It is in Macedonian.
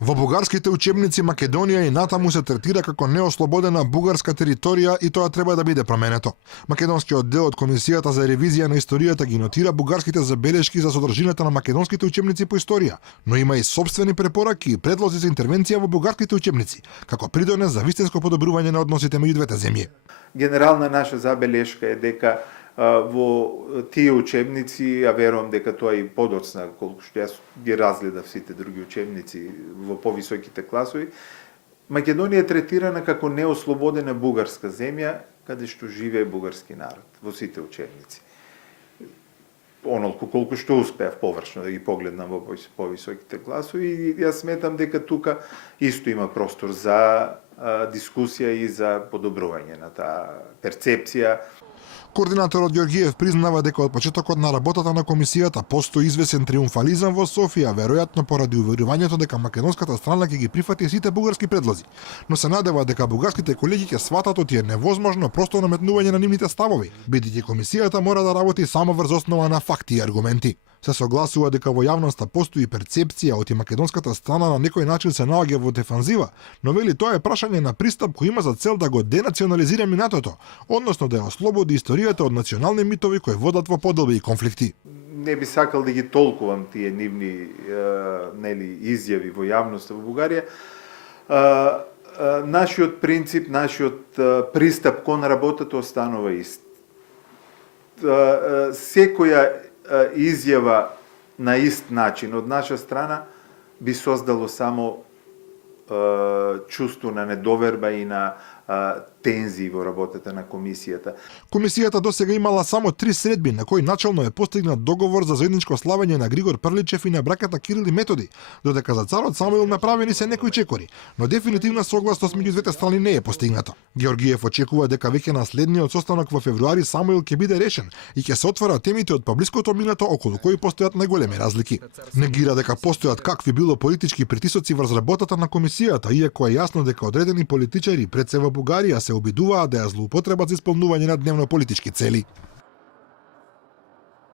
Во бугарските учебници Македонија и натаму се третира како неослободена бугарска територија и тоа треба да биде променето. Македонскиот дел од Комисијата за ревизија на историјата ги нотира бугарските забелешки за содржината на македонските учебници по историја, но има и собствени препораки и предлози за интервенција во бугарските учебници, како придонес за вистинско подобрување на односите меѓу двете земји. Генерална наша забелешка е дека во тие учебници, а верувам дека тоа и подоцна, колку што јас ги разгледав сите други учебници во повисоките класови, Македонија е третирана како неослободена бугарска земја, каде што живее бугарски народ во сите учебници. Онолку колку што успеав површно да ги погледнам во повисоките класови, и јас сметам дека тука исто има простор за дискусија и за подобрување на таа перцепција. Координаторот Ѓорѓиев признава дека од почетокот на работата на комисијата постои извесен триумфализам во Софија, веројатно поради уверувањето дека македонската страна ќе ги прифати сите бугарски предлози, но се надева дека бугарските колеги ќе сватат оти е невозможно просто наметнување на нивните ставови, бидејќи комисијата мора да работи само врз основа на факти и аргументи. Се согласува дека во јавноста постои перцепција оти македонската страна на некој начин се наоѓа во дефанзива, но вели тоа е прашање на пристап кој има за цел да го денационализира минатото, односно да ја ослободи историјата од национални митови кои водат во подолби и конфликти. Не би сакал да ги толкувам тие нивни изјави во јавноста во Бугарија. Нашиот принцип, нашиот пристап кон работата останува ист. Секоја изјава на ист начин од наша страна би создало само чувство на недоверба и на тензии во работата на комисијата. Комисијата досега имала само 3 средби на кои начално е постигнат договор за заедничко славење на Григор Прличев и на браката Кирил и Методи, додека за царот Самуил направени се некои чекори, но дефинитивна согласност меѓу двете страни не е постигната. Ѓорѓиев очекува дека веќе на следниот состанок во февруари Самуил ќе биде решен и ќе се отворат темите од поблиското минато околу кои постојат најголеми разлики. Негира дека постојат какви било политички притисоци врз работата на комисијата, иако е јасно дека одредени политичари пред се во Бугарија се обидуваат да ја злоупотребат за исполнување на дневно политички цели.